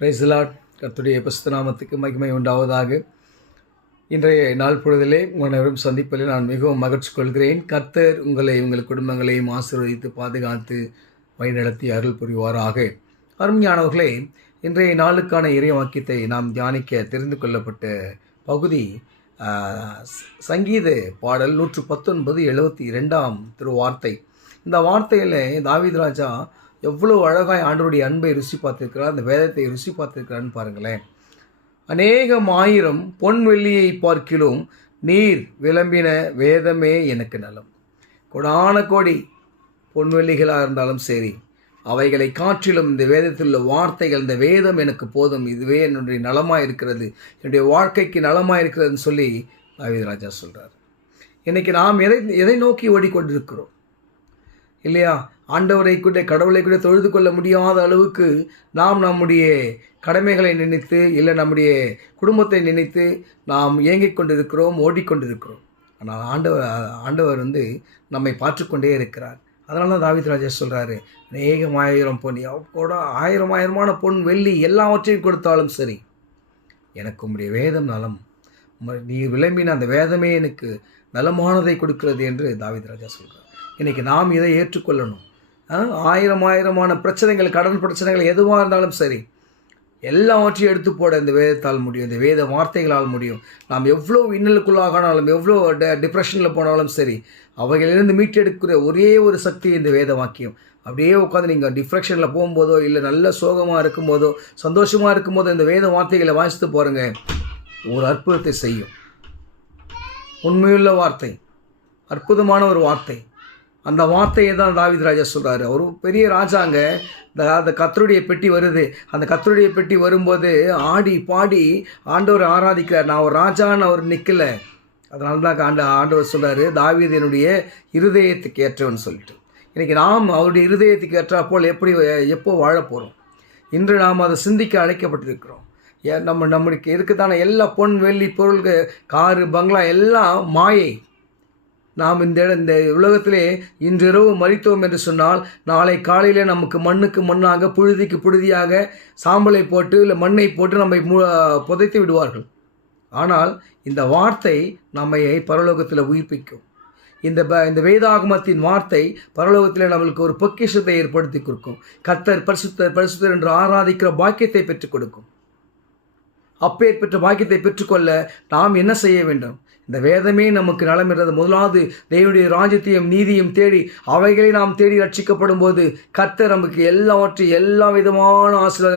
Praise the Lord. கர்த்தருடைய பரிசுத்த நாமத்துக்கு மகிமை உண்டாவதாக. இன்றைய நாள் பொழுதிலே அனைவரும் சந்திப்பதில் நான் மிகவும் மகிழ்ச்சி கொள்கிறேன். கர்த்தர் உங்கள் குடும்பங்களையும் ஆசீர்வதித்து பாதுகாத்து வழிநடத்தி அருள் புரிவாராக. அருமையானவர்களே, இன்றைய நாளுக்கான இறை வாக்கியத்தை நாம் தியானிக்க தெரிந்து கொள்ளப்பட்ட பகுதி சங்கீத பாடல் 119:72 திருவார்த்தை. இந்த வார்த்தையில் தாவீது ராஜா எவ்வளோ அழகாய் ஆண்டவருடைய அன்பை ருசி பார்த்துருக்கிறார், அந்த வேதத்தை ருசி பார்த்துருக்கிறான்னு பாருங்களேன். அநேகம் ஆயிரம் பொன் வெள்ளியை பார்க்கிலும் நீர் விளம்பின வேதமே எனக்கு நலம். கொடான கோடி பொன்வெள்ளிகளாக இருந்தாலும் சரி, அவைகளை காற்றிலும் இந்த வேதத்தில் உள்ள வார்த்தைகள், இந்த வேதம் எனக்கு போதும், இதுவே என்னுடைய நலமாக இருக்கிறது, என்னுடைய வாழ்க்கைக்கு நலமாக இருக்கிறதுன்னு சொல்லி தாவீது ராஜா சொல்கிறார். இன்றைக்கி நாம் எதை நோக்கி ஓடிக்கொண்டிருக்கிறோம் இல்லையா? ஆண்டவரை கூட கடவுளை கூட தொழுது கொள்ள முடியாத அளவுக்கு நாம் நம்முடைய கடமைகளை நினைத்து, இல்லை நம்முடைய குடும்பத்தை நினைத்து நாம் இயங்கிக் கொண்டிருக்கிறோம், ஓடிக்கொண்டிருக்கிறோம். ஆனால் ஆண்டவர் நம்மை பார்த்து கொண்டே இருக்கிறார். அதனால தான் தாவீது ராஜா சொல்கிறாரு, அநேகம் ஆயிரம் பொன், கூட ஆயிரமான பொன் வெள்ளி எல்லாவற்றையும் கொடுத்தாலும் சரி, எனக்கு உம்முடைய வேதம் நலம், நீ விளம்பின அந்த வேதமே எனக்கு நலமானதை கொடுக்கிறது என்று தாவீது ராஜா சொல்கிறார். இன்றைக்கி நாம் இதை ஏற்றுக்கொள்ளணும். ஆயிரமான பிரச்சனைகள், கடன் பிரச்சனைகள் எதுவாக இருந்தாலும் சரி, எல்லாவற்றையும் எடுத்து போட இந்த வேதத்தால் முடியும், இந்த வேத வார்த்தைகளால் முடியும். நாம் எவ்வளோ இன்னலுக்குள்ளாகானாலும், எவ்வளோ டிப்ரெஷனில் போனாலும் சரி, அவைகளிலிருந்து மீட்டெடுக்கிற ஒரே ஒரு சக்தி இந்த வேத வாக்கியம். அப்படியே உட்காந்து நீங்கள் டிப்ரெஷனில் போகும்போதோ, இல்லை நல்ல சோகமாக இருக்கும்போதோ, சந்தோஷமாக இருக்கும்போதோ இந்த வேத வார்த்தைகளை வாசித்து போகிறங்க, ஒரு அற்புதத்தை செய்யும். உண்மையுள்ள வார்த்தை, அற்புதமான ஒரு வார்த்தை. அந்த வார்த்தையை தான் தாவீது ராஜா சொல்கிறாரு. அவர் பெரிய ராஜாங்க. அந்த கர்த்தருடைய பெட்டி வருது. அந்த கர்த்தருடைய பெட்டி வரும்போது ஆடி பாடி ஆண்டவரை ஆராதிக்கிறார். நான் ஒரு ராஜான்னு அவர் நிற்கலை. அதனால தான் ஆண்டவர் சொல்கிறாரு, தாவீது என்னுடைய இருதயத்துக்கு ஏற்றவன் சொல்லிட்டு. இன்றைக்கி நாம் அவருடைய இருதயத்துக்கு ஏற்றாப்போல் எப்போ வாழ போகிறோம்? இன்று நாம் அதை சிந்திக்க அழைக்கப்பட்டிருக்கிறோம். நம்மளுக்கு இருக்குதான எல்லா பொன் வெள்ளி பொருள்கள், காரு பங்களா எல்லாம் மாயை. நாம் இந்த உலகத்திலே இன்றிரவு மரித்தோம் என்று சொன்னால், நாளை காலையில் நமக்கு மண்ணுக்கு மண்ணாக, புழுதிக்கு புழுதியாக சாம்பலை போட்டு இல்லை மண்ணை போட்டு நம்மை புதைத்து விடுவார்கள். ஆனால் இந்த வார்த்தை நம்மை பரலோகத்தில் உயிர்ப்பிக்கும். இந்த வேதாகமத்தின் வார்த்தை பரலோகத்தில் நம்மளுக்கு ஒரு பொக்கிஷத்தை ஏற்படுத்தி கொடுக்கும். கர்த்தர் பரிசுத்தர் என்று ஆராதிக்கிற பாக்கியத்தை பெற்றுக் கொடுக்கும். அப்பேற்பட்ட பாக்கியத்தை பெற்றுக்கொள்ள நாம் என்ன செய்ய வேண்டும்? இந்த வேதமே நமக்கு நலமிடுறது. முதலாவது தேவனுடைய ராஜ்யத்தையும் நீதியும் தேடி அவைகளை நாம் தேடி ரட்சிக்கப்படும் போது கர்த்தர் நமக்கு எல்லா விதமான ஆசீர்வாதம்